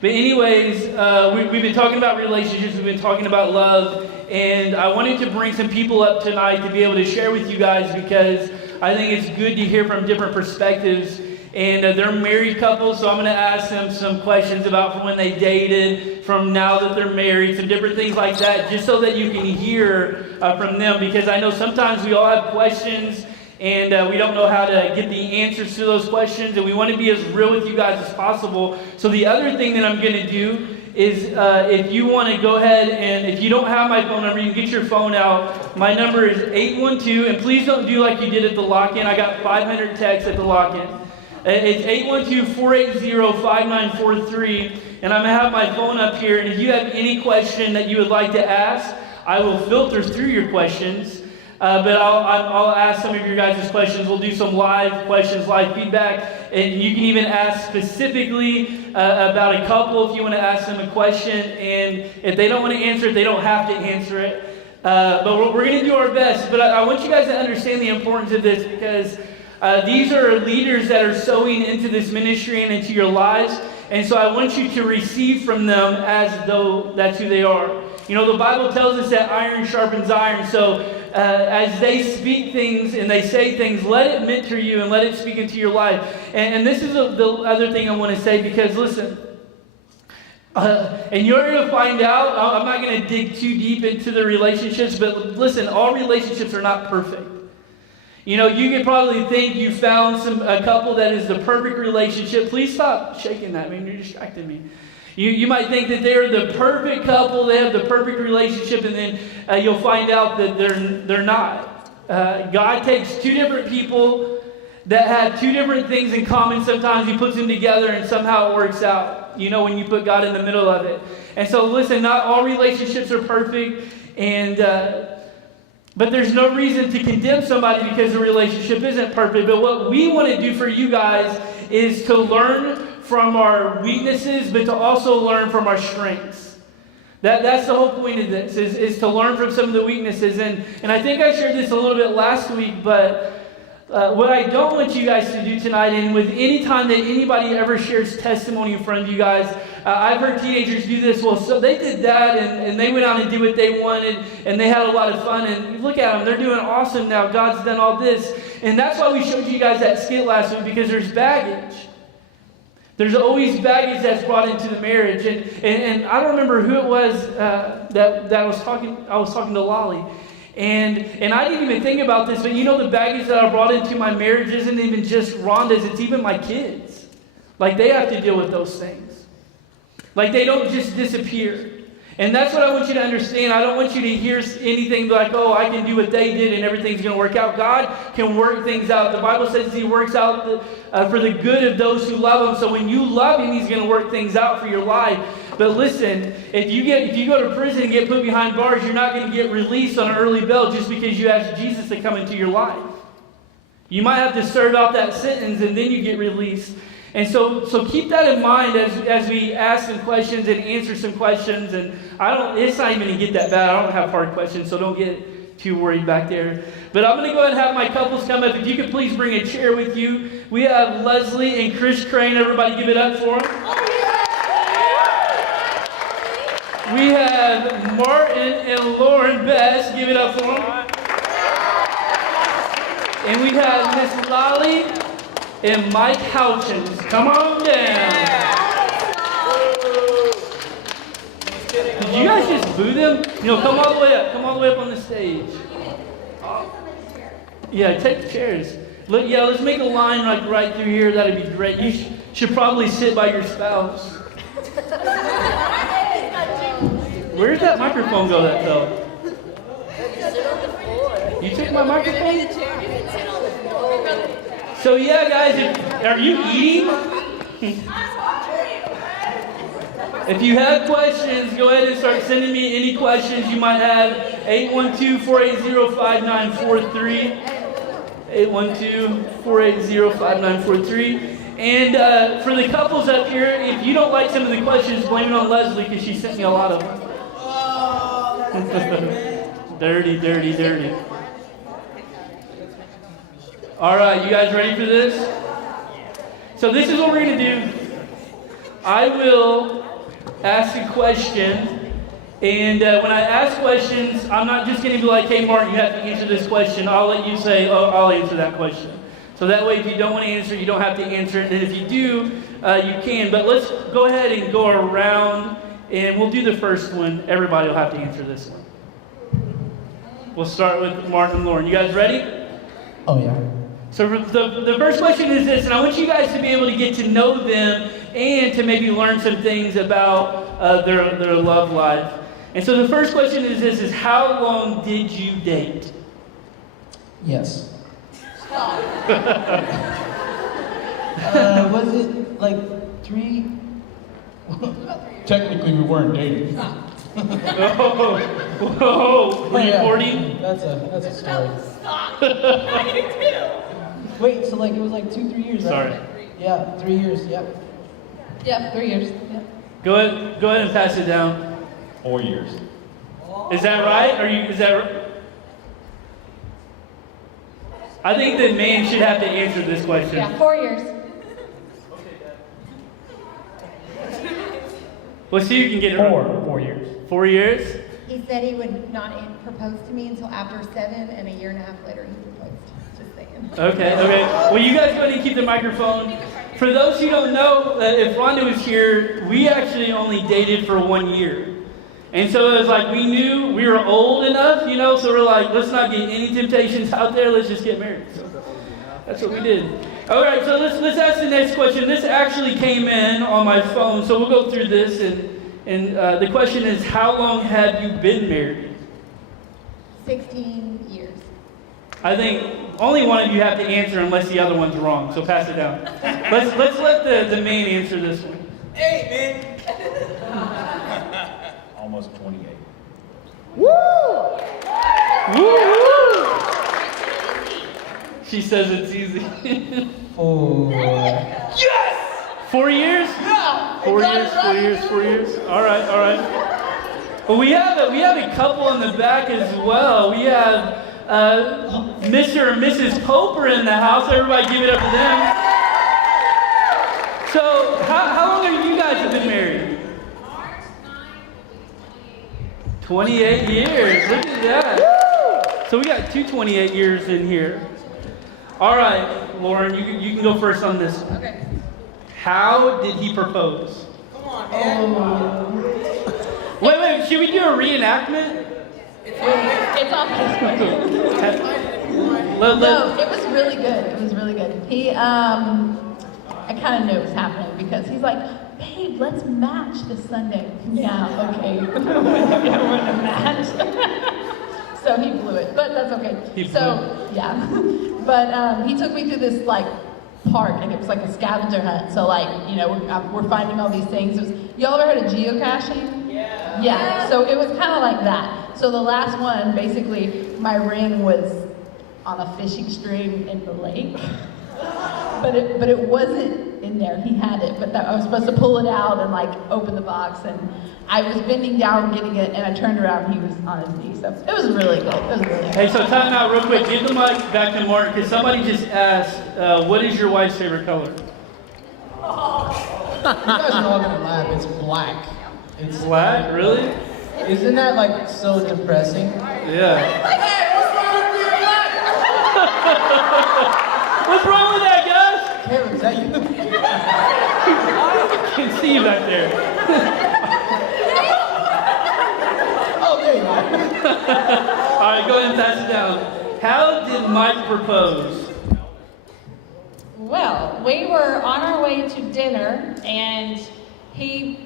But anyways, we've been talking about relationships, we've been talking about love, and I wanted to bring some people up tonight to be able to share with you guys because I think it's good to hear from different perspectives. And they're married couples, so I'm going to ask them some questions about from when they dated, from now that they're married, some different things like that, just so that you can hear from them. Because I know sometimes we all have questions, and we don't know how to get the answers to those questions, and we want to be as real with you guys as possible. So the other thing that I'm going to do is if you want to go ahead and if you don't have my phone number, you can get your phone out. My number is 812, and please don't do like you did at the lock-in. I got 500 texts at the lock-in. It's 812-480-5943, and I'm going to have my phone up here, and if you have any question that you would like to ask, I will filter through your questions, but I'll ask some of your guys' questions. We'll do some live questions, live feedback, and you can even ask specifically about a couple if you want to ask them a question, and if they don't want to answer it, they don't have to answer it, but we're going to do our best. But I want you guys to understand the importance of this because these are leaders that are sowing into this ministry and into your lives. And so I want you to receive from them as though that's who they are. You know, the Bible tells us that iron sharpens iron. So as they speak things and they say things, let it mentor you and let it speak into your life. And this is the other thing I want to say because, listen, and you're going to find out, I'm not going to dig too deep into the relationships, but listen, all relationships are not perfect. You know, you could probably think you found a couple that is the perfect relationship. Please stop shaking that. I mean, you're distracting me. You might think that they're the perfect couple, they have the perfect relationship, and then you'll find out that they're not. God takes two different people that have two different things in common. Sometimes He puts them together and somehow it works out, you know, when you put God in the middle of it. And so listen, not all relationships are perfect, but there's no reason to condemn somebody because the relationship isn't perfect. But what we want to do for you guys is to learn from our weaknesses, but to also learn from our strengths. That's the whole point of this, is to learn from some of the weaknesses. And I think I shared this a little bit last week, but what I don't want you guys to do tonight, and with any time that anybody ever shares testimony in front of you guys, I've heard teenagers do this. Well, so they did that, and they went out and did what they wanted, and they had a lot of fun, and look at them, they're doing awesome now. God's done all this. And that's why we showed you guys that skit last week, because there's baggage. There's always baggage that's brought into the marriage. And I don't remember who it was that I was talking to Lolly. And I didn't even think about this, but you know the baggage that I brought into my marriage isn't even just Rhonda's, it's even my kids. Like they have to deal with those things. Like they don't just disappear. And that's what I want you to understand. I don't want you to hear anything like, oh, I can do what they did and everything's going to work out. God can work things out. The Bible says He works out for the good of those who love Him. So when you love Him, He's going to work things out for your life. But listen, if you go to prison and get put behind bars, you're not going to get released on an early bail just because you ask Jesus to come into your life. You might have to serve out that sentence and then you get released. And so keep that in mind as we ask some questions and answer some questions. And it's not even going to get that bad. I don't have hard questions, so don't get too worried back there. But I'm going to go ahead and have my couples come up. If you could please bring a chair with you. We have Leslie and Chris Crane. Everybody give it up for them. We have Martin and Lauren Best. Give it up for them. And we have Miss Lolly and Mike Houchins. Come on down. Did you guys just boo them? Come all the way up. Come all the way up on the stage. Yeah, take the chairs. Let's make a line like right through here. That'd be great. You should probably sit by your spouse. Where did that microphone go that fell? You took my microphone? So yeah, guys, are you eating? If you have questions, go ahead and start sending me any questions you might have. 812-480-5943. 812-480-5943. And for the couples up here, if you don't like some of the questions, blame it on Leslie because she sent me a lot of them. Dirty. All right, you guys ready for this? So this is what we're going to do. I will ask a question, and when I ask questions, I'm not just going to be like, hey, Martin, you have to answer this question. I'll let you say, oh, I'll answer that question. So that way, if you don't want to answer, you don't have to answer it. And if you do, you can. But let's go ahead and go around, and we'll do the first one. Everybody will have to answer this one. We'll start with Martin and Lauren. You guys ready? Oh, yeah. So the first question is this, and I want you guys to be able to get to know them and to maybe learn some things about their love life. And so the first question is this, is how long did you date? Yes. Was it like 3? Technically, we weren't dating. Whoa, were you 40? That's a story. Stop. Wait, so like it was like 2-3 years, right? Sorry. Yeah, 3 years, yep. Yep, 3 years. Yep. Go ahead and pass it down. 4 years. Is that right? Is that right? I think the man should have to answer this question. Yeah, 4 years. Let's see who can get it right. 4 years. 4 years? He said he would not propose to me until after 7, and a year and a half later he proposed. Just saying. Okay. Well, you guys go ahead and keep the microphone. For those who don't know, if Rhonda was here, we actually only dated for 1 year. And so it was like we knew we were old enough, so we're like, let's not get any temptations out there, let's just get married. So that's what we did. All right, so let's ask the next question. This actually came in on my phone, so we'll go through this. And the question is, how long have you been married? 16 years. I think only one of you have to answer unless the other one's wrong, so pass it down. Let's let the man answer this one. Hey, man. Almost 28. Woo! Woo! She says it's easy. 4. Yes! 4 years? Yeah! 4 years, 4 years, 4 years. All right. Well, we have a couple in the back as well. We have Mr. and Mrs. Poper in the house. Everybody give it up for them. So, how long have you guys been married? 28 years. Look at that. So we got 28 years in here. All right, Lauren, you can go first on this one. Okay. How did he propose? Oh. Wait, should we do a reenactment? It's on Facebook. No, it was really good. It was really good. He, I kind of knew it was happening because he's like, babe, let's match this Sunday. Yeah, okay. We're gonna match. So he blew it, but that's okay. Yeah. But he took me through this like park, and it was like a scavenger hunt. So like, we're finding all these things. Y'all ever heard of geocaching? Yeah. Yeah. So it was kind of like that. So the last one, basically, my ring was on a fishing string in the lake. But it wasn't in there. He had it, but I was supposed to pull it out and like open the box, and I was bending down getting it, and I turned around and he was on his knee. So it was really good. It was really good. Hey, so time out real quick. Give the mic back to Mark, because somebody just asked, what is your wife's favorite color? You guys are all gonna laugh. It's black. It's Black? Really? Isn't that like so depressing? Yeah. What's wrong with that, guys? Caleb, is that you? I can see you back there. Oh, there you are. All right, go ahead and pass it down. How did Mike propose? Well, we were on our way to dinner, and he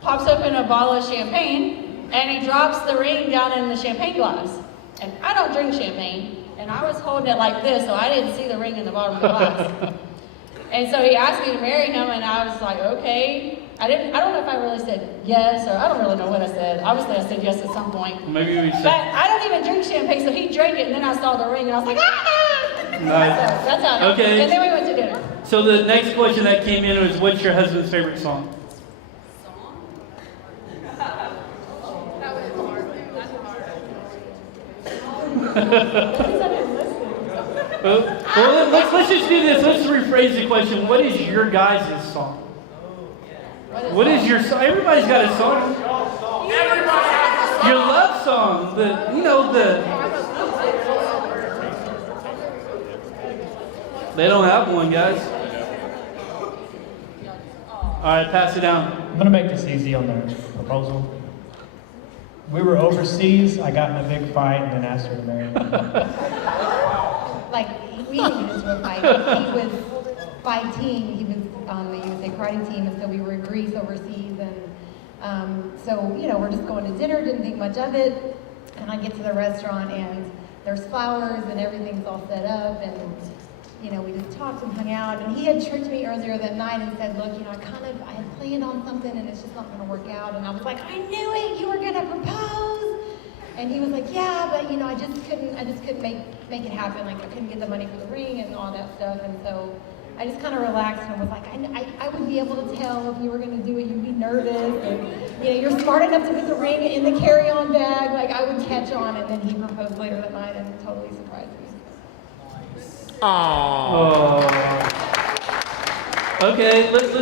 pops open a bottle of champagne, and he drops the ring down in the champagne glass. And I don't drink champagne, and I was holding it like this, so I didn't see the ring in the bottom of the glass. And so he asked me to marry him, and I was like, okay. I don't know if I really said yes, or I don't really know what I said. Obviously, I said yes at some point. Maybe we But said. I don't even drink champagne, so he drank it, and then I saw the ring, and I was like, ah! Nice. So that's how. Okay. And then we went to dinner. So the next question that came in was, what's your husband's favorite song? Well, let's just do this. Let's rephrase the question. What is your guys' song? What is What is your song? Everybody's got a song. Your love song. They don't have one, guys. All right, pass it down. I'm gonna make this easy on the proposal. We were overseas. I got in a big fight and then asked her to marry me. Like, we didn't get into a fight. He was fighting. He was on the USA karate team, and so we were in Greece overseas. And so, you know, we're just going to dinner, didn't think much of it. And I get to the restaurant, and there's flowers, and everything's all set up. And, you know, we just talked and hung out. And he had tricked me earlier that night and said, look, you know, I had planned on something, and it's just not going to work out. And I was like, I knew it. You were going to propose. And he was like, yeah, but you know, I just couldn't make it happen. Like I couldn't get the money for the ring and all that stuff. And so I just kind of relaxed and was like, I would be able to tell if you were going to do it. You'd be nervous, and you know, you're smart enough to put the ring in the carry-on bag. Like I would catch on. And then he proposed later that night and totally surprised me. Oh. Okay, let's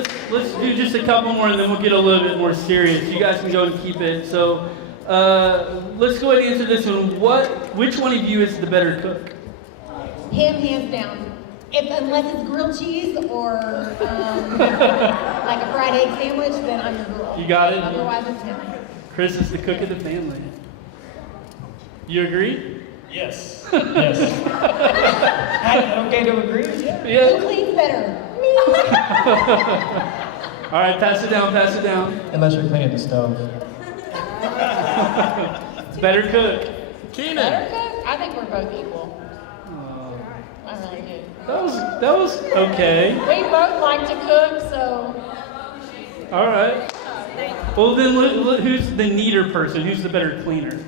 do just a couple more, and then we'll get a little bit more serious. You guys can go and keep it. So. Let's go ahead and answer this one. Which one of you is the better cook? Him, hands down. Unless it's grilled cheese or like a fried egg sandwich, then I'm the girl. You got it? Otherwise, it's him. Chris is the cook of the family. You agree? Yes. Yes. Okay to agree? Yeah. Yeah. Who cleans better? Me. All right, pass it down, pass it down. Unless you're cleaning the stove. Better cook. Better cook? I think we're both equal. I really do. That was okay. We both like to cook, so All right. Well, then who's the neater person? Who's the better cleaner?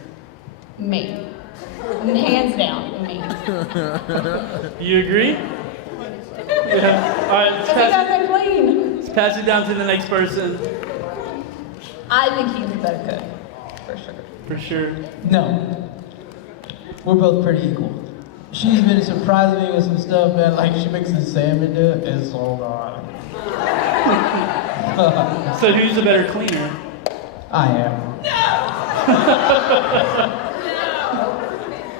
me. Hands down, me. You agree? Yeah. All right, Because he doesn't clean. let's pass it down to the next person. I think he's a better cook, for sure. For sure. No. We're both pretty equal. She's been surprising me with some stuff, man. Like she makes the salmon dip. It's so good. So who's the better cleaner? I am.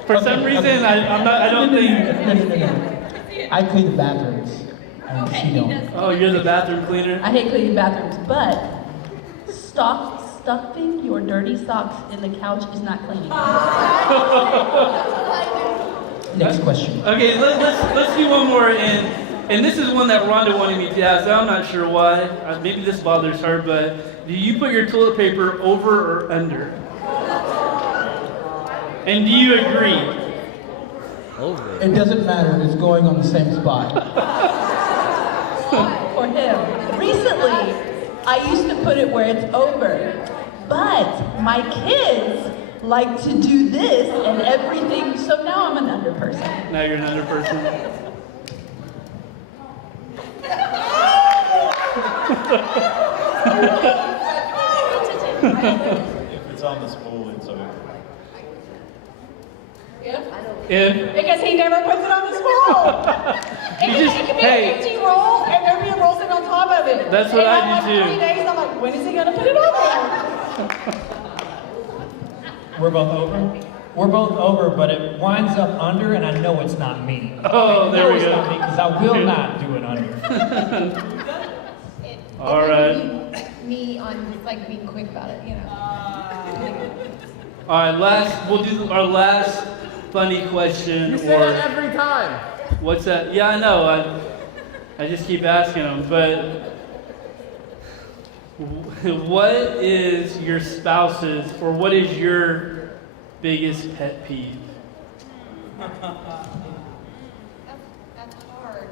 For some reason, I don't think. No. I clean the bathrooms. And she don't. Oh, you're the bathroom cleaner? I hate cleaning bathrooms, but stuffing your dirty socks in the couch is not cleaning. Next question. Okay, let's do one more, and this is one that Rhonda wanted me to ask. I'm not sure why. Maybe this bothers her, but do you put your toilet paper over or under? And do you agree? Over. It doesn't matter. It's going on the same spot. For him. Recently, I used to put it where it's over, but my kids like to do this and everything, so now I'm an under person. Now you're an under person. If it's on the spool, it's over. If Because he never puts it on the spool. You just- it can be hey. an empty roll, and there'll be a roll sitting on top of it. That's what and I I'm do like too. 3 days, I'm like, when is he gonna put it on there? We're both over? We're both over, but it winds up under, and I know it's not me. Oh, there we it's go. not me, because I will not do it under. All right. Me on just like being quick about it, you know. All right, we'll do our last funny question. You say that every time. What's that? Yeah, I know. I just keep asking them. But what is your spouse's, or what is your biggest pet peeve? That's hard.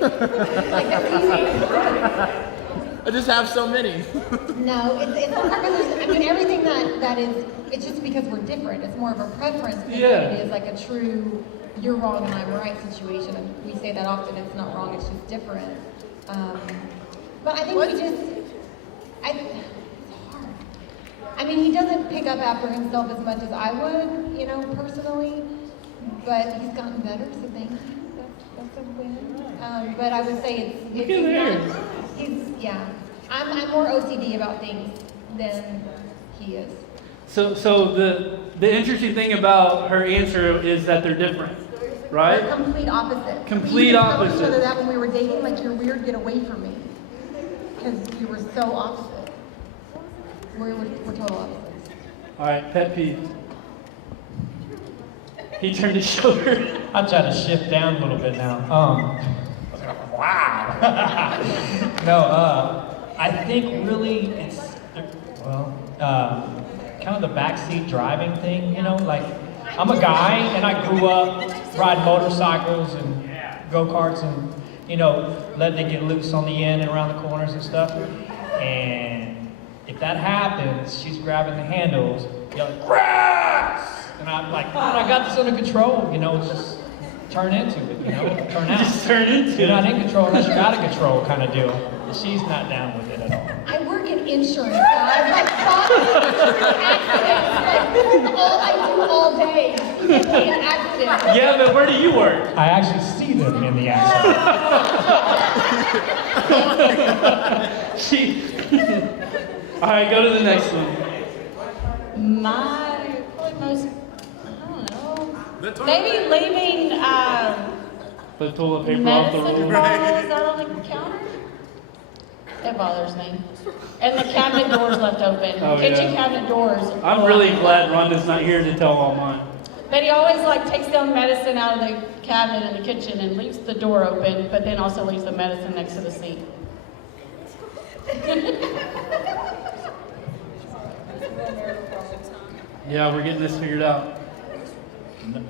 Like that's easy. I just have so many. No, it's hard because I mean everything that is, it's just because we're different. It's more of a preference than it is like a true you're wrong and I'm right situation. And we say that often. It's not wrong. It's just different. But I think it's hard. I mean, he doesn't pick up after himself as much as I would, you know, personally. But he's gotten better, so thank you. That's a win. But I would say Look at there. he's yeah. I'm more OCD about things than he is. So the interesting thing about her answer is that they're different, right? We're complete opposite. Complete we used to tell opposite. each other that when we were dating, like, you're weird, get away from me. Because we were so opposite. We're total opposites. All right, pet peeve. He turned his shoulder. I'm trying to shift down a little bit now. Wow. No, I think really it's, well, kind of the backseat driving thing, you know? Like, I'm a guy and I grew up riding motorcycles and go-karts and, you know, letting it get loose on the end and around the corners and stuff. And if that happens, she's grabbing the handles, yelling, grass! And I'm like, man, I got this under control, you know, just turn into it, you know, turn out. Just turn into You're not it. in control unless you're out of control kind of deal. And she's not down with it at all. I work in insurance, guys. Like, accidents. Like, this is all I do all day. You get me in accidents. Yeah, but where do you work? I actually see them in the accident. All right, go to the next one. My probably most, I don't know, maybe leaving The toilet paper off the medicine roll. bottles out on the counter. It bothers me. And the cabinet doors left open. Oh, Kitchen yeah. cabinet doors. I'm really glad Rhonda's not here to tell all mine. But he always like takes down medicine out of the cabinet in the kitchen and leaves the door open, but then also leaves the medicine next to the sink. Yeah, we're getting this figured out.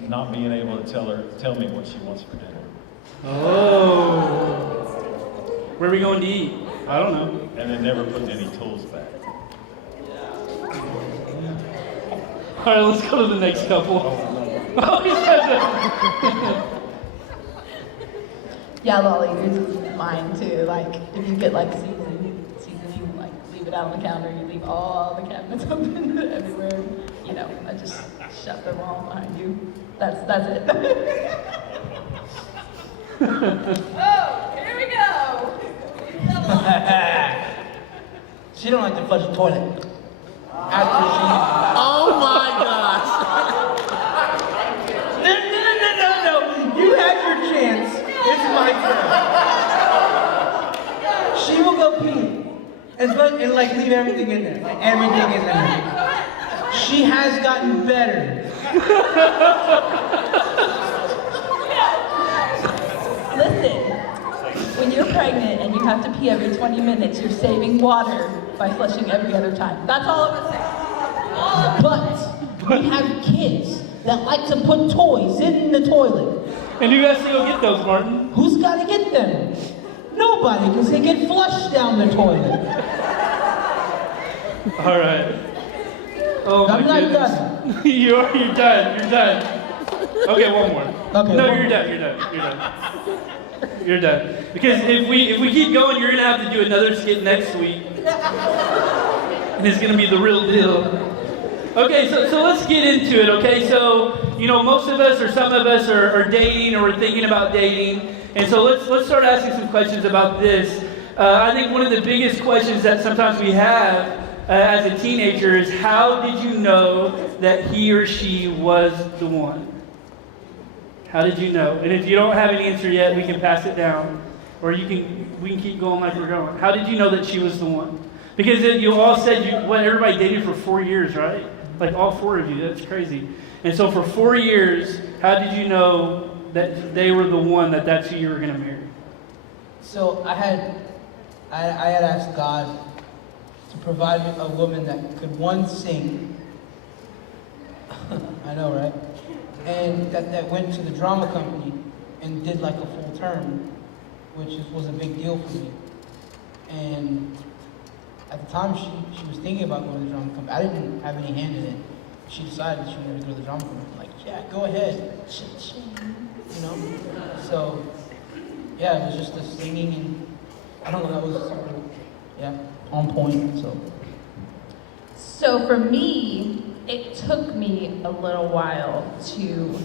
Not being able to tell me what she wants for dinner. Oh. Where are we going to eat? I don't know. And then never putting any tools back. All right, let's go to the next couple. Oh, he said that. Yeah, Lolly, yours is mine too. Like, if you get like seasoning, like leave it out on the counter, you leave all the cabinets open everywhere. You know, I just shut them all behind you. That's it. Oh, here we go. She don't like to flush the toilet. After Oh my gosh. No. You had your chance. It's my turn. She will go pee and like leave everything in there. Like everything is in there. She has gotten better. Listen, when you're pregnant and you have to pee every 20 minutes, you're saving water by flushing every other time. That's all I'm gonna say. But we have kids that like to put toys in the toilet. And who has to go get those, Martin? Who's got to get them? Nobody, because they get flushed down the toilet. All right. Oh my I'm not goodness. done. You're done. You're done. Okay, one more. Okay, No, one you're more. done. You're done. You're done. You're done. Because if we keep going, you're gonna have to do another skit next week, and it's gonna be the real deal. Okay, so let's get into it. Okay, so you know most of us or some of us are dating or we're thinking about dating, and so let's start asking some questions about this. I think one of the biggest questions that sometimes we have as a teenager is how did you know that he or she was the one? How did you know? And if you don't have an answer yet, we can pass it down, or we can keep going like we're going. How did you know that she was the one? Because you all said everybody dated for 4 years, right? Like all 4 of you. That's crazy. And so for 4 years, how did you know that they were the one, that's who you were going to marry? So I had asked God to provide me a woman that could, one, sing. I know, right? And that went to the drama company and did like a full term, which was a big deal for me. And at the time, she was thinking about going to the drama company. I didn't have any hand in it. She decided she wanted to go to the drama company. I'm like, yeah, go ahead. You know? So, yeah, it was just the singing and I don't know, that was, yeah, on point, so. So for me, it took me a little while to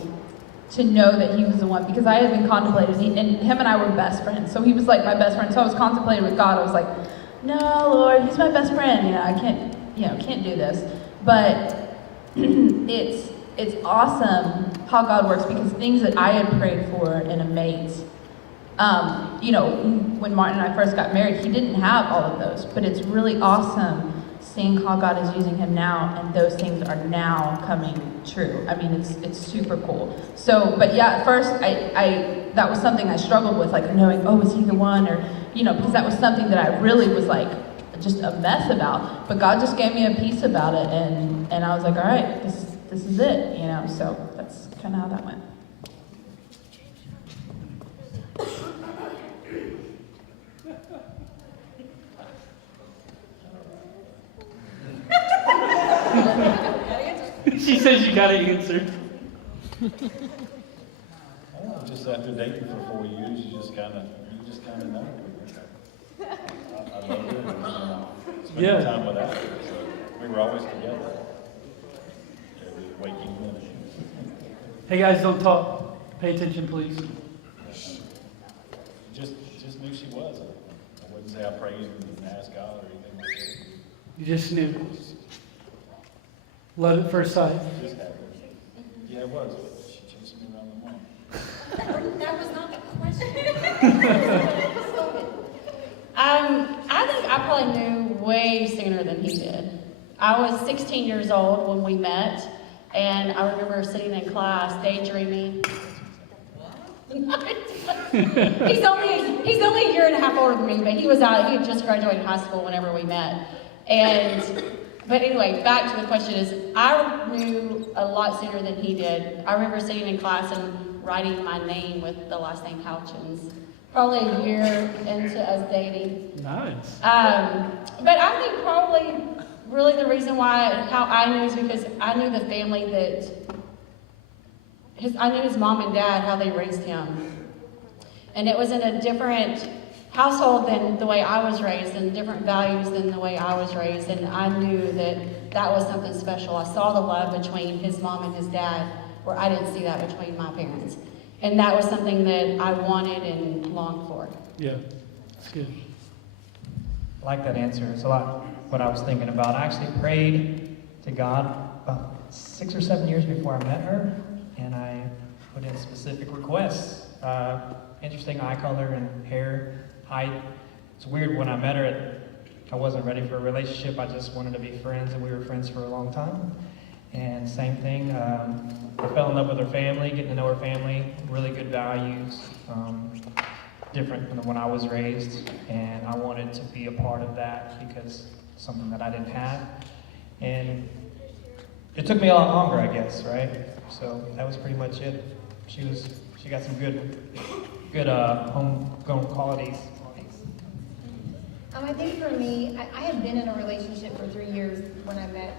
to know that he was the one, because I had been contemplating, and him and I were best friends, so he was like my best friend. So I was contemplating with God. I was like, no, Lord, he's my best friend. I can't do this. But it's awesome how God works, because things that I had prayed for in a mate, when Martin and I first got married, he didn't have all of those. But it's really awesome seeing how God is using him now, and those things are now coming true. I mean, it's super cool. So, but yeah, at first, I that was something I struggled with, like knowing, oh, is he the one, or because that was something that I really was like just a mess about. But God just gave me a peace about it, and I was like, all right, this is it, So that's kind of how that went. She says you gotta answer. Just after dating for 4 years, you just kind of know. I love her. Spending Yeah. time with her. So we were always together. Every waking minute. Hey guys, don't talk. Pay attention, please. Just knew she was. I wouldn't say I prayed and asked God or anything like that. You just knew. Love at first sight. It just happened. Yeah, it was. She chased me around the mall. That was not the question. I think I probably knew way sooner than he did. I was 16 years old when we met, and I remember sitting in class daydreaming. He's only a year and a half older than me, but he had just graduated high school whenever we met. But anyway, back to the question is, I knew a lot sooner than he did. I remember sitting in class and writing my name with the last name Houchins, probably a year into us dating. Nice. But I think probably really the reason how I knew is because I knew the family I knew his mom and dad, how they raised him. And it was in a different household than the way I was raised, and different values than the way I was raised. And I knew that was something special. I saw the love between his mom and his dad, where I didn't see that between my parents. And that was something that I wanted and longed for. Yeah, that's good. I like that answer. It's a lot what I was thinking about. I actually prayed to God about 6 or 7 years before I met her, and I put in specific requests. Interesting eye color and hair, height. It's weird, when I met her, I wasn't ready for a relationship. I just wanted to be friends, and we were friends for a long time. And same thing, I fell in love with her family, getting to know her family, really good values, different than when I was raised. And I wanted to be a part of that because something that I didn't have. And it took me a lot longer, I guess, right? So that was pretty much it. She got some good homegrown qualities. I think for me, I had been in a relationship for 3 years when I met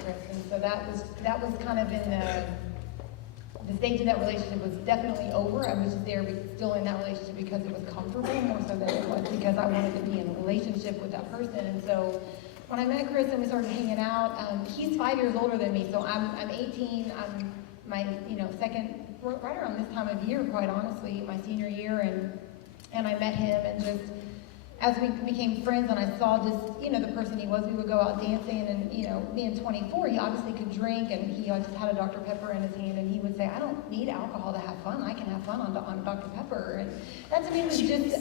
Chris, and so that was kind of in the stage of that relationship was definitely over. I was just there, still in that relationship because it was comfortable more so than it was because I wanted to be in a relationship with that person. And so when I met Chris and we started hanging out, he's 5 years older than me, so I'm 18. I'm my second, right around this time of year, quite honestly, my senior year, and I met him, and just as we became friends and I saw just, the person he was, we would go out dancing, and, being 24, he obviously could drink, and he just had a Dr. Pepper in his hand, and he would say, I don't need alcohol to have fun. I can have fun on Dr. Pepper. And that to me was just,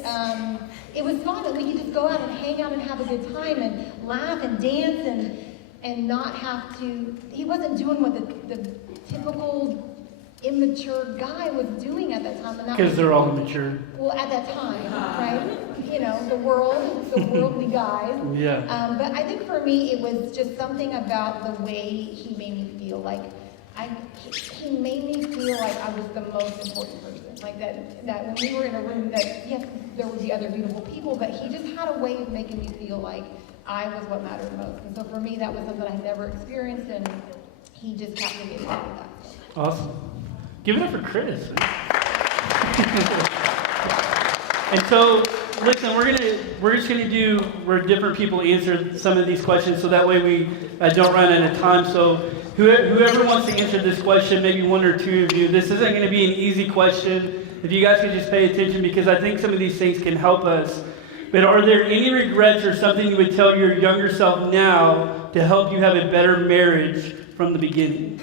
it was fun, and we could just go out and hang out and have a good time and laugh and dance and not have to, he wasn't doing what the typical immature guy was doing at that time. Because they're all immature. Well, at that time, right? The worldly guys. Yeah. But I think for me, it was just something about the way he made me feel. Like, he made me feel like I was the most important person. Like that when we were in a room, that yes, there would be other beautiful people, but he just had a way of making me feel like I was what mattered most. And so for me, that was something I had never experienced, and he just captivated me with that. Awesome. Give it up for Chris. And so listen, we're just gonna do where different people answer some of these questions, so that way we don't run out of time. So whoever wants to answer this question, maybe one or two of you, this isn't gonna be an easy question. If you guys could just pay attention, because I think some of these things can help us. But are there any regrets or something you would tell your younger self now to help you have a better marriage from the beginning?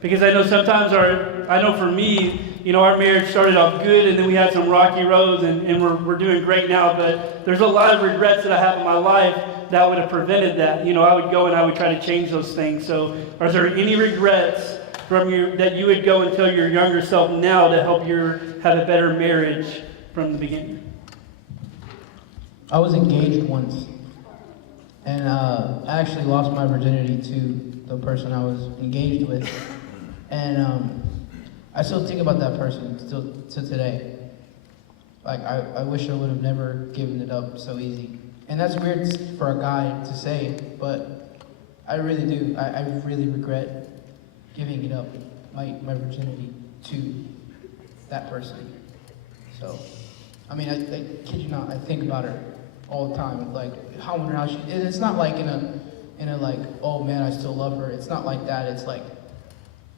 Because I know sometimes I know for me, our marriage started off good, and then we had some rocky roads, and we're doing great now. But there's a lot of regrets that I have in my life that would have prevented that. I would go and I would try to change those things. So are there any regrets that you would go and tell your younger self now to help you have a better marriage from the beginning? I was engaged once, and I actually lost my virginity to the person I was engaged with, and I still think about that person still to today. Like, I wish I would have never given it up so easy. And that's weird for a guy to say, but I really do. I really regret giving it up, my virginity, to that person. So, I mean, I kid you not, I think about her all the time. Like, I wonder how she, and it's not like in a like, oh man, I still love her. It's not like that. It's like,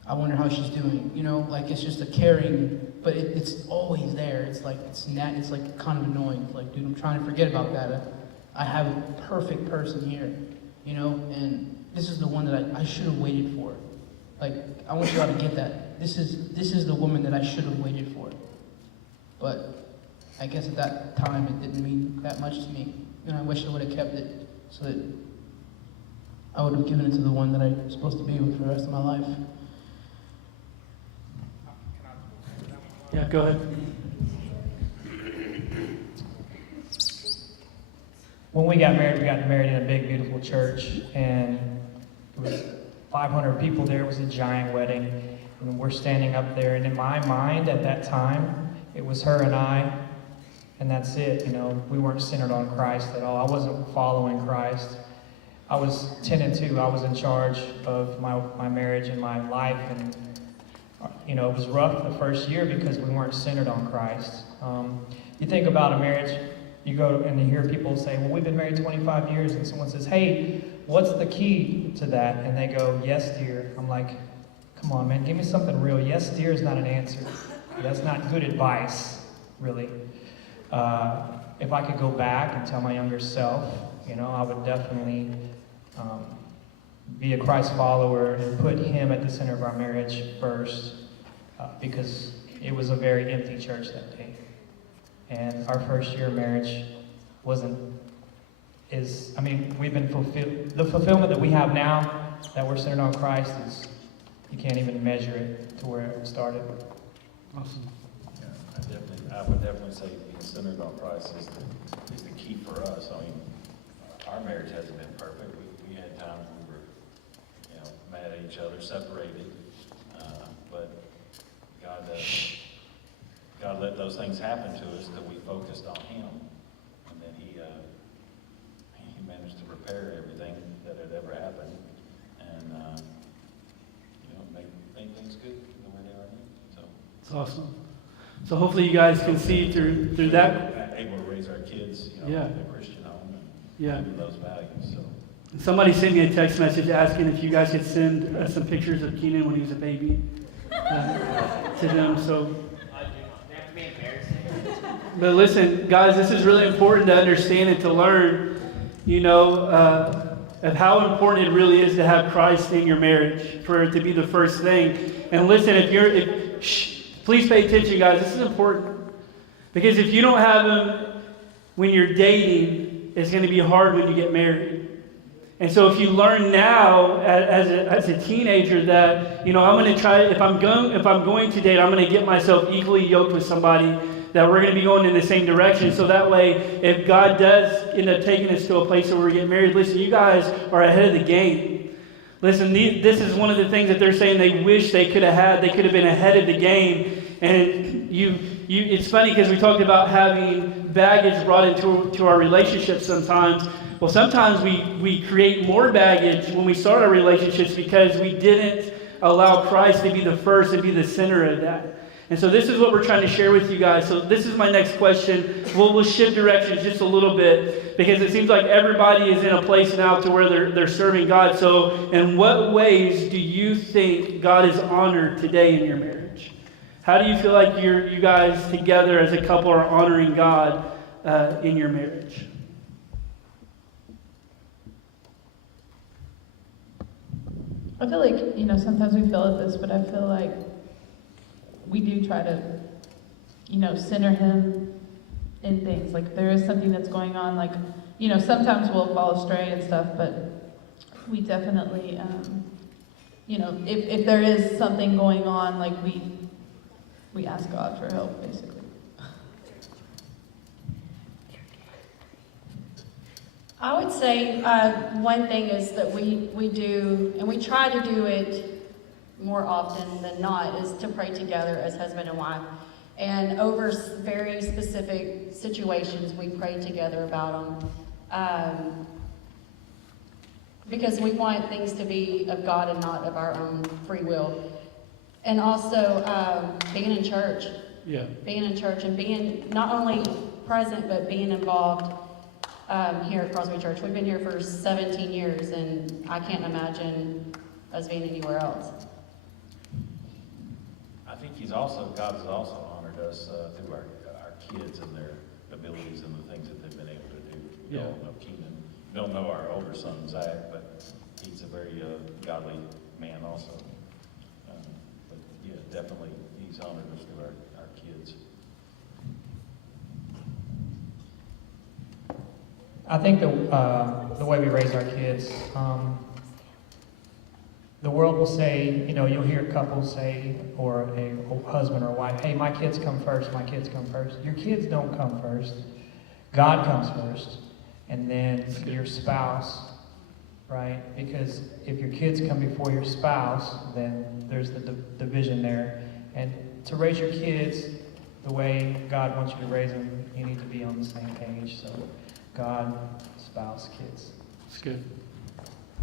I wonder how she's doing, like it's just a caring, but it's always there. It's like, it's like kind of annoying. It's like, dude, I'm trying to forget about that. I have a perfect person here, and this is the one that I should have waited for. Like, I want you all to get that. This is the woman that I should have waited for. But I guess at that time it didn't mean that much to me. And I wish I would have kept it so that I would have given it to the one that I'm supposed to be with for the rest of my life. Yeah, go ahead. When we got married in a big, beautiful church, and it was 500 people there. It was a giant wedding, and we're standing up there, and in my mind at that time, it was her and I, and that's it. We weren't centered on Christ at all. I wasn't following Christ. I was 10 and 2. I was in charge of my marriage and my life, and it was rough the first year because we weren't centered on Christ. You think about a marriage, you go and you hear people say, well, we've been married 25 years, and someone says, hey, what's the key to that? And they go, yes, dear. I'm like, come on, man, give me something real. Yes, dear is not an answer. That's not good advice, really. If I could go back and tell my younger self, I would definitely be a Christ follower and put him at the center of our marriage first, because it was a very empty church that day. And our first year of marriage we've been fulfilled. The fulfillment that we have now, that we're centered on Christ, you can't even measure it to where it started. Awesome. Yeah, I would definitely say being centered on Christ is the key for us. I mean, our marriage hasn't been perfect. We had times we were, mad at each other, separated, but God let those things happen to us that we focused on Him, and then He managed to repair everything that had ever happened, and make things good the way they are now. So It's awesome. So hopefully you guys can see through that. able to raise our kids, Yeah. in a Christian home and Yeah. do those values. So. Somebody sent me a text message asking if you guys could send some pictures of Keenan when he was a baby to them. So. But listen, guys, this is really important to understand and to learn, of how important it really is to have Christ in your marriage, for it to be the first thing. And listen, please pay attention, guys. This is important. Because if you don't have Him when you're dating, it's going to be hard when you get married. And so if you learn now as a teenager that, I'm going to try, if I'm going to date, I'm going to get myself equally yoked with somebody, that we're going to be going in the same direction. So that way, if God does end up taking us to a place where we get married, listen, you guys are ahead of the game. Listen, this is one of the things that they're saying they wish they could have had. They could have been ahead of the game. And it's funny because we talked about having baggage brought into our relationships sometimes. Well, sometimes we create more baggage when we start our relationships because we didn't allow Christ to be the first and be the center of that. And so this is what we're trying to share with you guys. So this is my next question. We'll shift directions just a little bit because it seems like everybody is in a place now to where they're serving God. So in what ways do you think God is honored today in your marriage? How do you feel like you guys together as a couple are honoring God in your marriage? I feel like, sometimes we fail at this, but I feel like we do try to, center him in things. Like, if there is something that's going on, like, sometimes we'll fall astray and stuff, but we definitely, if there is something going on, like, we ask God for help, basically. I would say one thing is that we do, and we try to do it more often than not, is to pray together as husband and wife. And over very specific situations, we pray together about them. Because we want things to be of God and not of our own free will. And also being in church. Yeah. Being in church and being not only present, but being involved here at Crosby Church. We've been here for 17 years, and I can't imagine us being anywhere else. I think God has also honored us through our kids and their abilities and the things that they've been able to do. You all know Keenan. You don't know our older son, Zach, but he's a very godly man also. But yeah, definitely he's honored us through our kids. I think the way we raise our kids, the world will say, you'll hear couples say, or a husband or wife, hey, my kids come first, my kids come first. Your kids don't come first. God comes first, and then your spouse, right? Because if your kids come before your spouse, then there's the division there. And to raise your kids the way God wants you to raise them, you need to be on the same page. So God, spouse, kids. It's good.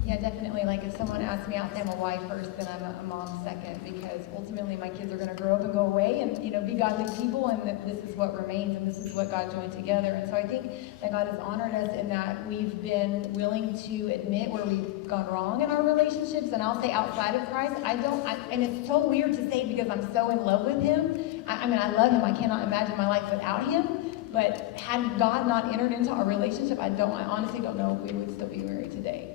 Yeah, definitely. Like, if someone asks me, I'll say I'm a wife first, then I'm a mom second, because ultimately my kids are going to grow up and go away and, be godly people, and that this is what remains, and this is what God joined together. And so I think that God has honored us in that we've been willing to admit where we've gone wrong in our relationships, and I'll say outside of Christ, and it's so weird to say because I'm so in love with him. I love him. I cannot imagine my life without him. But had God not entered into our relationship, I honestly don't know if we would still be married today.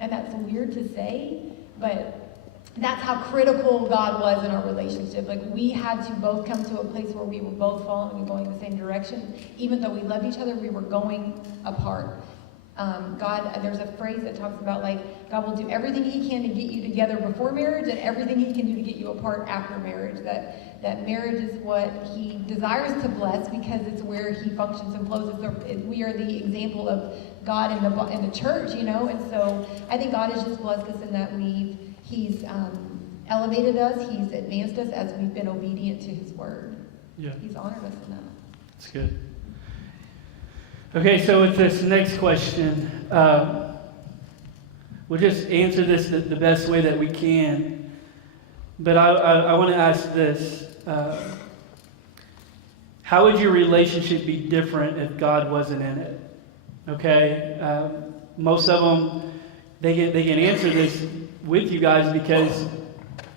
And that's weird to say, but that's how critical God was in our relationship. Like, we had to both come to a place where we were both following and going the same direction. Even though we loved each other, we were going apart. There's a phrase that talks about, like, God will do everything he can to get you together before marriage and everything he can do to get you apart after marriage. That marriage is what he desires to bless because it's where he functions and flows. We are the example of God in the church, and so I think God has just blessed us in that he's elevated us, he's advanced us as we've been obedient to his word. Yeah. He's honored us in that. That's good. Okay, so with this next question, we'll just answer this the best way that we can. But I want to ask this. How would your relationship be different if God wasn't in it? Okay? Most of them, they can answer this with you guys because,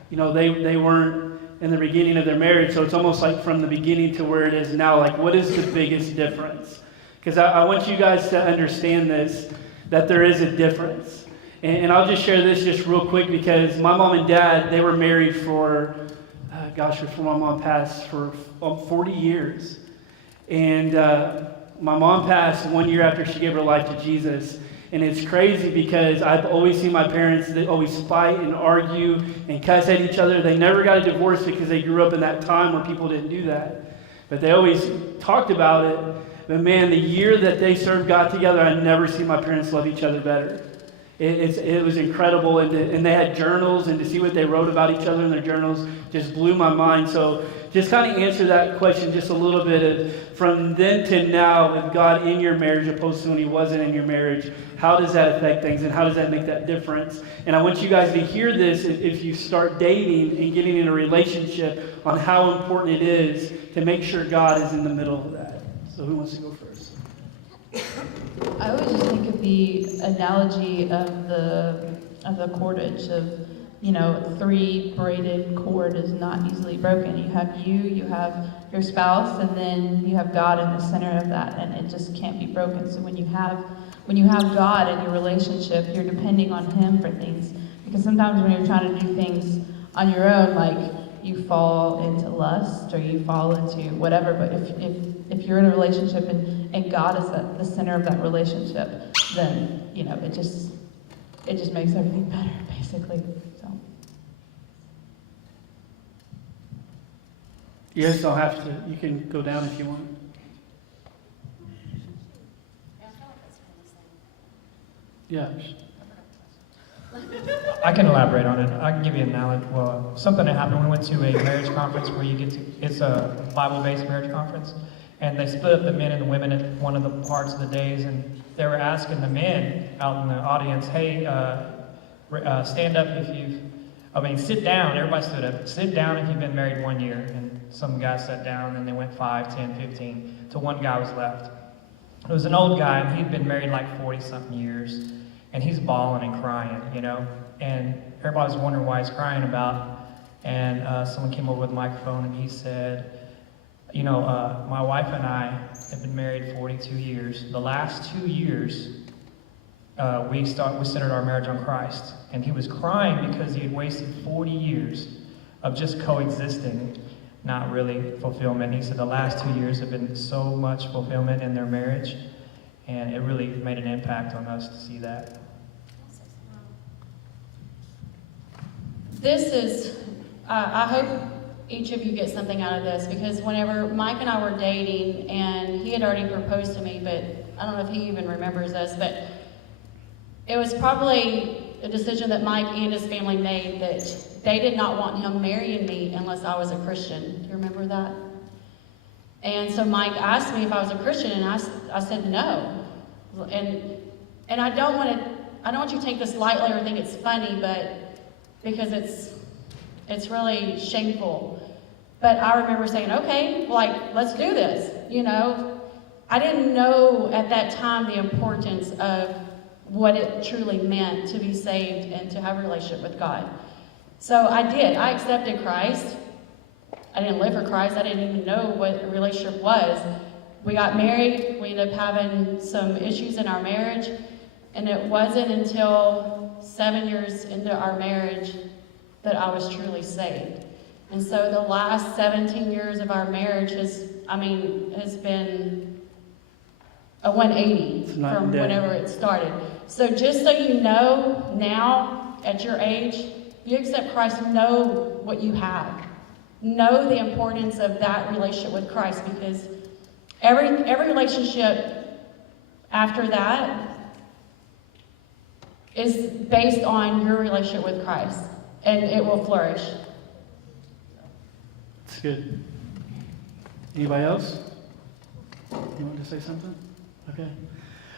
they weren't in the beginning of their marriage. So it's almost like from the beginning to where it is now. Like, what is the biggest difference? Because I want you guys to understand this, that there is a difference. And I'll just share this just real quick because my mom and dad, they were married for, before my mom passed, for 40 years. And my mom passed 1 year after she gave her life to Jesus. And it's crazy because I've always seen my parents, they always fight and argue and cuss at each other. They never got a divorce because they grew up in that time where people didn't do that. But they always talked about it. But man, the year that they served God together, I never seen my parents love each other better. It was incredible, and they had journals, and to see what they wrote about each other in their journals just blew my mind. So just kind of answer that question just a little bit of from then to now with God in your marriage opposed to when he wasn't in your marriage. How does that affect things and how does that make that difference? And I want you guys to hear this if you start dating and getting in a relationship on how important it is to make sure God is in the middle of that. So who wants to go first? I always just think of the analogy of the cordage of, 3 braided cord is not easily broken. You have your spouse, and then you have God in the center of that, and it just can't be broken. So when you have God in your relationship, you're depending on him for things. Because sometimes when you're trying to do things on your own, like you fall into lust or you fall into whatever, but if you're in a relationship and God is at the center of that relationship, then, it just makes everything better, basically. So. You guys don't have to. You can go down if you want. Yeah. I can elaborate on it. I can give you an analogy. Well, something that happened. We went to a marriage conference where it's a Bible-based marriage conference, and they split up the men and the women at one of the parts of the days, and they were asking the men out in the audience, hey, stand up sit down. Everybody stood up. Sit down if you've been married 1 year. And some guys sat down, and they went 5, 10, 15, till one guy was left. It was an old guy, and he'd been married like 40-something years, and he's bawling and crying, and everybody was wondering why he's crying about, and someone came over with a microphone, and he said, my wife and I have been married 42 years. The last 2 years, we centered our marriage on Christ, and he was crying because he had wasted 40 years of just coexisting, not really fulfillment. He said the last 2 years have been so much fulfillment in their marriage, and it really made an impact on us to see that. This is, I hope each of you get something out of this, because whenever Mike and I were dating, and he had already proposed to me, but I don't know if he even remembers this, but it was probably a decision that Mike and his family made that they did not want him marrying me unless I was a Christian. Do you remember that? And so Mike asked me if I was a Christian, and I said no. And I don't want you to take this lightly or think it's funny, but because it's really shameful. But I remember saying, okay, let's do this, I didn't know at that time the importance of what it truly meant to be saved and to have a relationship with God. So I did. I accepted Christ. I didn't live for Christ. I didn't even know what a relationship was. We got married. We ended up having some issues in our marriage. And it wasn't until 7 years into our marriage that I was truly saved. And so the last 17 years of our marriage has been a 180 from whenever it started. So just so you know, now, at your age, you accept Christ, know what you have. Know the importance of that relationship with Christ, because every relationship after that is based on your relationship with Christ, and it will flourish. That's good. Anybody else? You want to say something? Okay.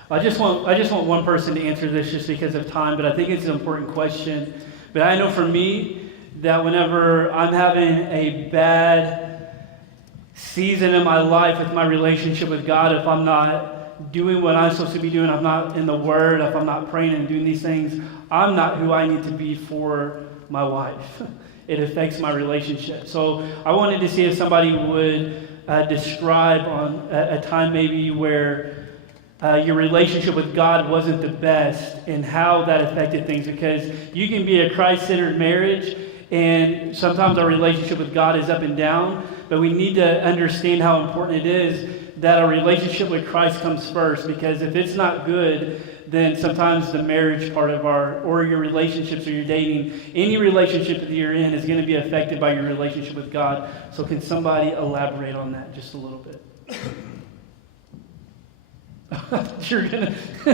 I just want one person to answer this just because of time, but I think it's an important question. But I know for me that whenever I'm having a bad season in my life with my relationship with God, if I'm not doing what I'm supposed to be doing, I'm not in the Word, if I'm not praying and doing these things, I'm not who I need to be for my wife. It affects my relationship. So I wanted to see if somebody would describe on a time maybe where your relationship with God wasn't the best and how that affected things, because you can be a Christ-centered marriage and sometimes our relationship with God is up and down, but we need to understand how important it is that our relationship with Christ comes first, because if it's not good, then sometimes the marriage part of or your relationships or your dating, any relationship that you're in is going to be affected by your relationship with God. So can somebody elaborate on that just a little bit?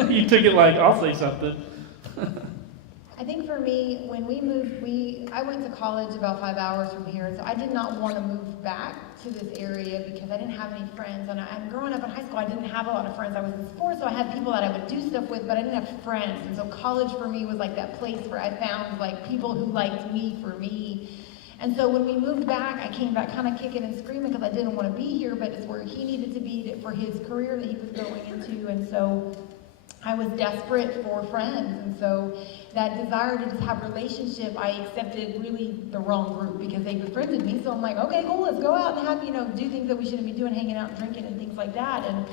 You took it like, I'll say something. I I think for me, when we moved, I went to college about 5 hours from here, so I did not want to move back to this area because I didn't have any friends. And growing up in high school, I didn't have a lot of friends. I was in sports, so I had people that I would do stuff with, but I didn't have friends. And so college for me was like that place where I found like people who liked me for me. And so when we moved back, I came back kind of kicking and screaming because I didn't want to be here, but it's where he needed to be for his career that he was going into. And so I was desperate for friends, and so that desire to just have relationship, I accepted really the wrong group because they befriended me. So I'm like, okay, cool, let's go out and have, do things that we shouldn't be doing, hanging out and drinking and things like that. And,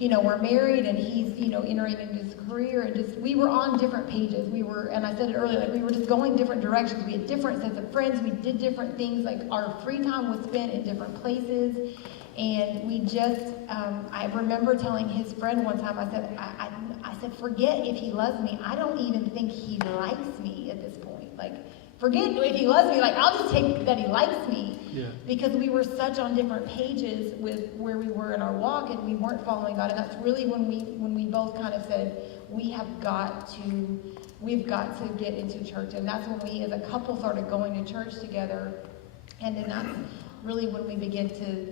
we're married and he's, entering into his career and just, we were on different pages. And I said it earlier, like we were just going different directions. We had different sets of friends. We did different things. Like our free time was spent in different places. And we just, I remember telling his friend one time, I said, forget if he loves me. I don't even think he likes me at this point. Like, forget if he loves me. Like, I'll just take that he likes me. Yeah. Because we were such on different pages with where we were in our walk, and we weren't following God. And that's really when we both kind of said, we've got to get into church. And that's when we, as a couple, started going to church together. And then that's really when we began to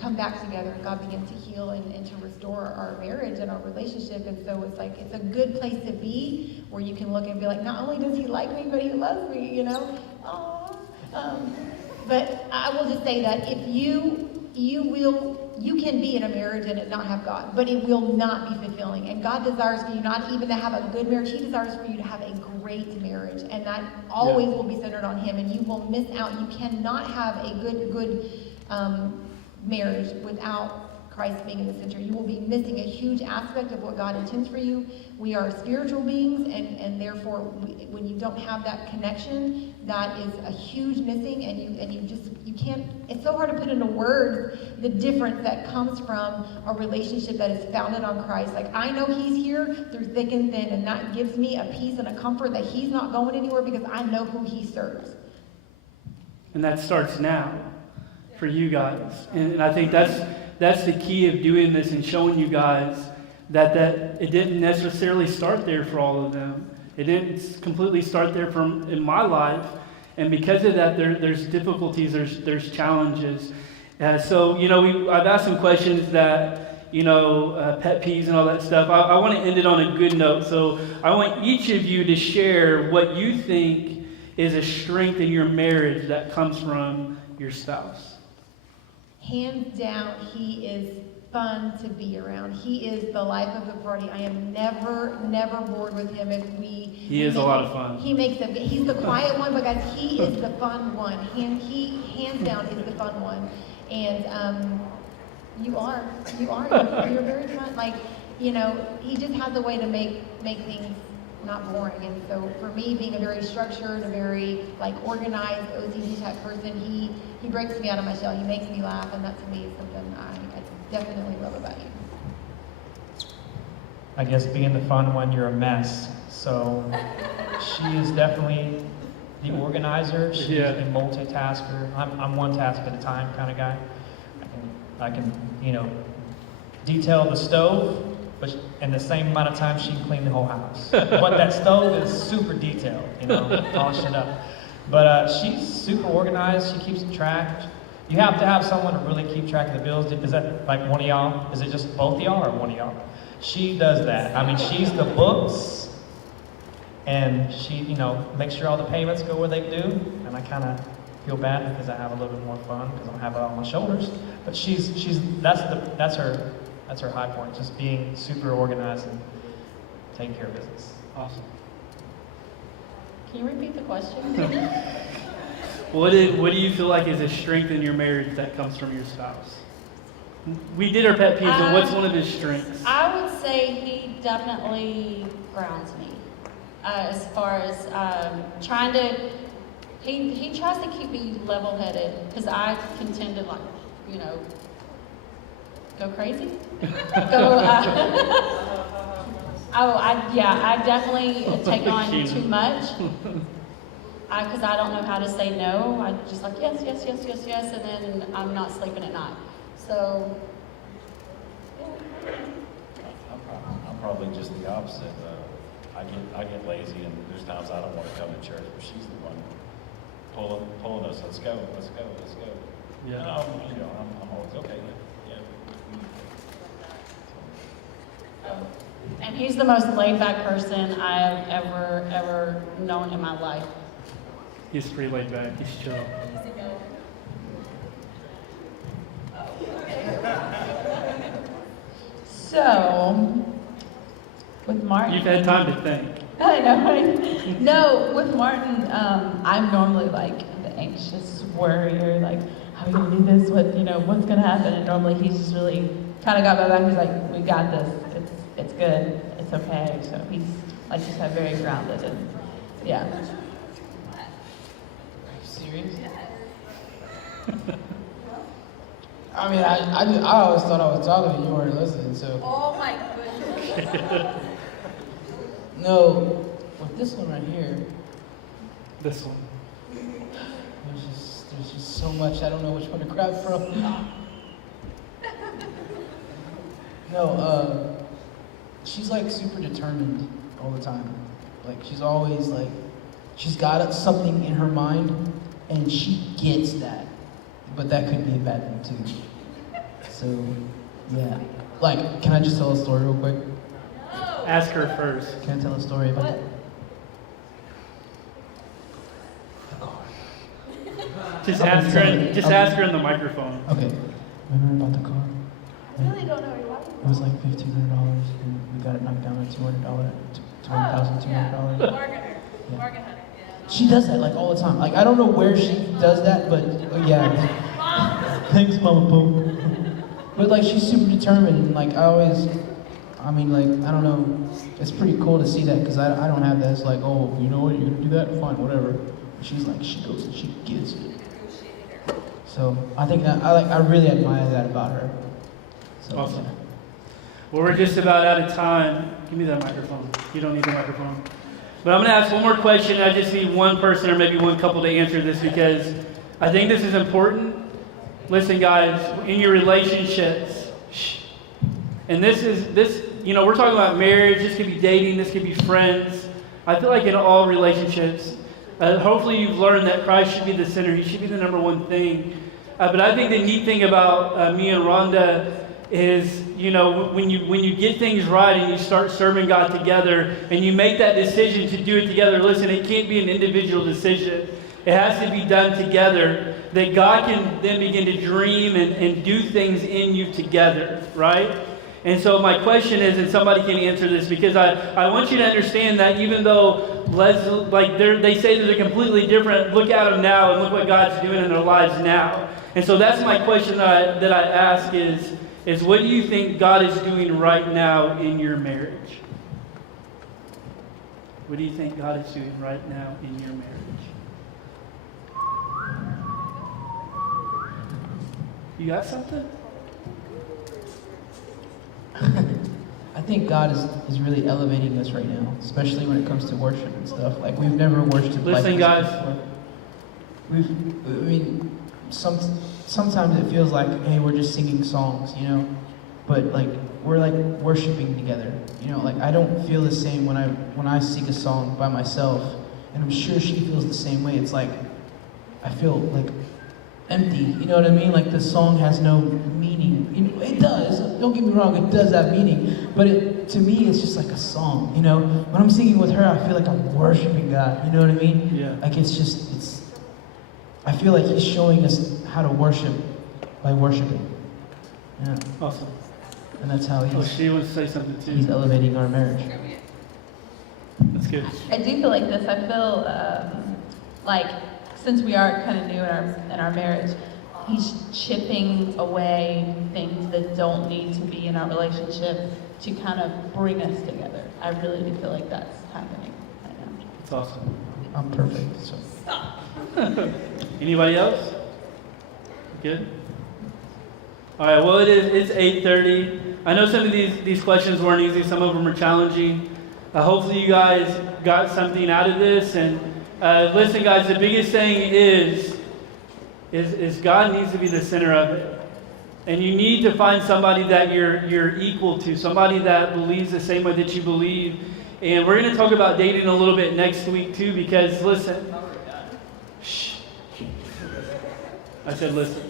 come back together, and God began to heal and to restore our marriage and our relationship. And so it's like, it's a good place to be where you can look and be like, not only does he like me, but he loves me, Aww. But I will just say that if you can be in a marriage and it not have God, but it will not be fulfilling. And God desires for you not even to have a good marriage, he desires for you to have a great marriage. And that always will be centered on him, and you will miss out. You cannot have a good marriage without Christ being in the center. You will be missing a huge aspect of what God intends for you. We are spiritual beings, and therefore, when you don't have that connection, that is a huge missing, and you can't, it's so hard to put into words the difference that comes from a relationship that is founded on Christ. Like, I know he's here through thick and thin, and that gives me a peace and a comfort that he's not going anywhere because I know who he serves. And that starts now for you guys. And I think that's the key of doing this and showing you guys that it didn't necessarily start there for all of them. It didn't completely start there in my life. And because of that, there's difficulties, there's challenges. So, I've asked some questions that, pet peeves and all that stuff. I want to end it on a good note. So I want each of you to share what you think is a strength in your marriage that comes from your spouse. Hands down, he is fun to be around. He is the life of the party. I am never bored with him. He is a lot of fun. He's the quiet one, but guys, he is the fun one. He hands down is the fun one. And you're very fun. Like, he just has a way to make things not boring. And so for me, being a very structured, a very organized, OCD type person, he breaks me out of my shell. He makes me laugh, and that to me is something I definitely love about you. I guess being the fun one, you're a mess. So she is definitely the organizer. She's a multitasker. I'm one task at a time kind of guy. I can detail the stove, but in the same amount of time she can clean the whole house. But that stove is super detailed, polish it up. But she's super organized. She keeps track. You have to have someone to really keep track of the bills. Is that like one of y'all? Is it just both of y'all or one of y'all? She does that. I mean, she's the books, and she, makes sure all the payments go where they do. And I kind of feel bad because I have a little bit more fun because I don't have it on my shoulders. But that's her high point, just being super organized and taking care of business. Awesome. Can you repeat the question? What do you feel like is a strength in your marriage that comes from your spouse? We did our pet peeves, but what's one of his strengths? I would say he definitely grounds me. As far as trying to, he tries to keep me level-headed because I can tend to go crazy. I definitely take on too much. Because I don't know how to say no. I just yes, and then I'm not sleeping at night. So, I'm probably just the opposite. I get lazy, and there's times I don't want to come to church, but she's the one pulling us. Let's go. Yeah. And I'm always okay. Yeah. And he's the most laid-back person I've ever known in my life. He's pretty laid back. He's chill. So, with Martin. You've had time to think. I know, right? No, with Martin, I'm normally like the anxious worrier, like, how are we gonna do this? What's gonna happen? And normally he's just really kind of got my back. He's like, we got this. It's good. It's okay. So he's, like you said, very grounded and, yeah. Are you serious? I mean, I always thought I was talking and you weren't listening, so. Oh my goodness. No, with this one right here, This one. there's just so much, I don't know which one to grab from. No, she's like super determined all the time. Like she's always like, she's got something in her mind and she gets that. But that could be a bad thing too. So, yeah. Like, can I just tell a story real quick? Ask her first. Can I tell a story about What? Just Okay, ask her. Just okay. ask her in the microphone. Okay. Remember about the car? I really don't know what you're talking It was like $1,500 and we got it knocked down to $200,200. Bargainer. Bargain hunter. She does that like all the time. Like I don't know where she does that, but yeah. Thanks, Mama Pooh. But like she's super determined and like I don't know. It's pretty cool to see that because I don't have that. It's like, oh, you know what, you're gonna do that? Fine, whatever. She's like, she goes and she gets it. So I think I really admire that about her. So, Awesome. yeah. Well, we're just about out of time. Give me that microphone. You don't need the microphone. But I'm going to ask one more question. I just need one person or maybe one couple to answer this because I think this is important. Listen, guys, in your relationships, and we're talking about marriage. This could be dating. This could be friends. I feel like in all relationships, hopefully you've learned that Christ should be the center. He should be the number one thing. But I think the neat thing about me and Rhonda is, when you get things right and you start serving God together and you make that decision to do it together, listen, it can't be an individual decision. It has to be done together, that God can then begin to dream and do things in you together, right? And so my question is, and somebody can answer this, because I want you to understand that even though they say that they're completely different, look at them now and look what God's doing in their lives now. And so that's my question that I ask is what do you think God is doing right now in your marriage? What do you think God is doing right now in your marriage? You got something? I think God is really elevating us right now, especially when it comes to worship and stuff. Like we've never worshipped like Listen, this guys. before. Sometimes it feels like, hey, we're just singing songs, but like we're like worshiping together. Like I don't feel the same when I sing a song by myself, and I'm sure she feels the same way. It's like I feel like empty. You know what I mean? Like the song has no meaning. It does. Don't get me wrong. It does have meaning, but to me, it's just like a song. When I'm singing with her, I feel like I'm worshiping God. You know what I mean? Yeah. Like I feel like He's showing us how to worship by worshiping. Yeah. Awesome. And that's how She wants to say something He's too. elevating our marriage. That's good. I do feel like this. I feel like since we are kind of new in our marriage, he's chipping away things that don't need to be in our relationship to kind of bring us together. I really do feel like that's happening right now. That's awesome. I'm perfect. So. Anybody else? Good? All right, well, it's 8:30. I know some of these questions weren't easy. Some of them are challenging. Hopefully you guys got something out of this. And listen, guys, the biggest thing is God needs to be the center of it. And you need to find somebody that you're equal to, somebody that believes the same way that you believe. And we're going to talk about dating a little bit next week too, because listen, shh. I said listen.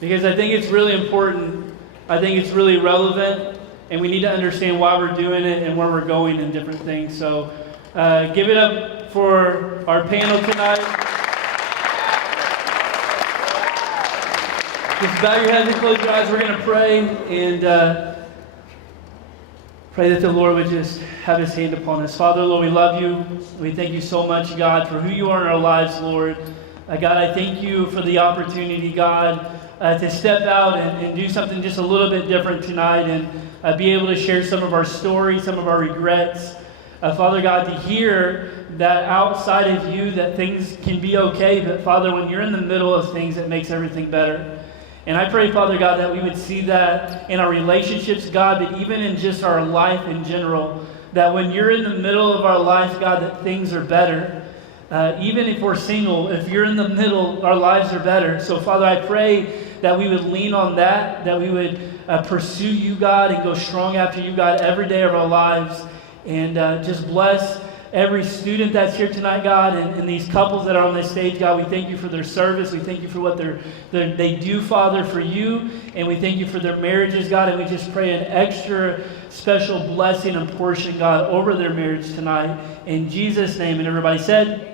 Because I think it's really important. I think it's really relevant, and we need to understand why we're doing it and where we're going and different things. So give it up for our panel tonight. Just bow your heads and close your eyes. We're going to pray and pray that the Lord would just have his hand upon us. Father, Lord, we love you. We thank you so much, God, for who you are in our lives, Lord. God, I thank you for the opportunity, God, to step out and do something just a little bit different tonight and be able to share some of our stories, some of our regrets. Father God, to hear that outside of you that things can be okay, but Father, when you're in the middle of things, it makes everything better. And I pray, Father God, that we would see that in our relationships, God, but even in just our life in general, that when you're in the middle of our life, God, that things are better. Even if we're single, if you're in the middle, our lives are better. So, Father, I pray that we would lean on that we would pursue you, God, and go strong after you, God, every day of our lives. And just bless every student that's here tonight, God, and these couples that are on this stage, God. We thank you for their service. We thank you for what they do, Father, for you. And we thank you for their marriages, God. And we just pray an extra special blessing and portion, God, over their marriage tonight. In Jesus' name. And everybody said...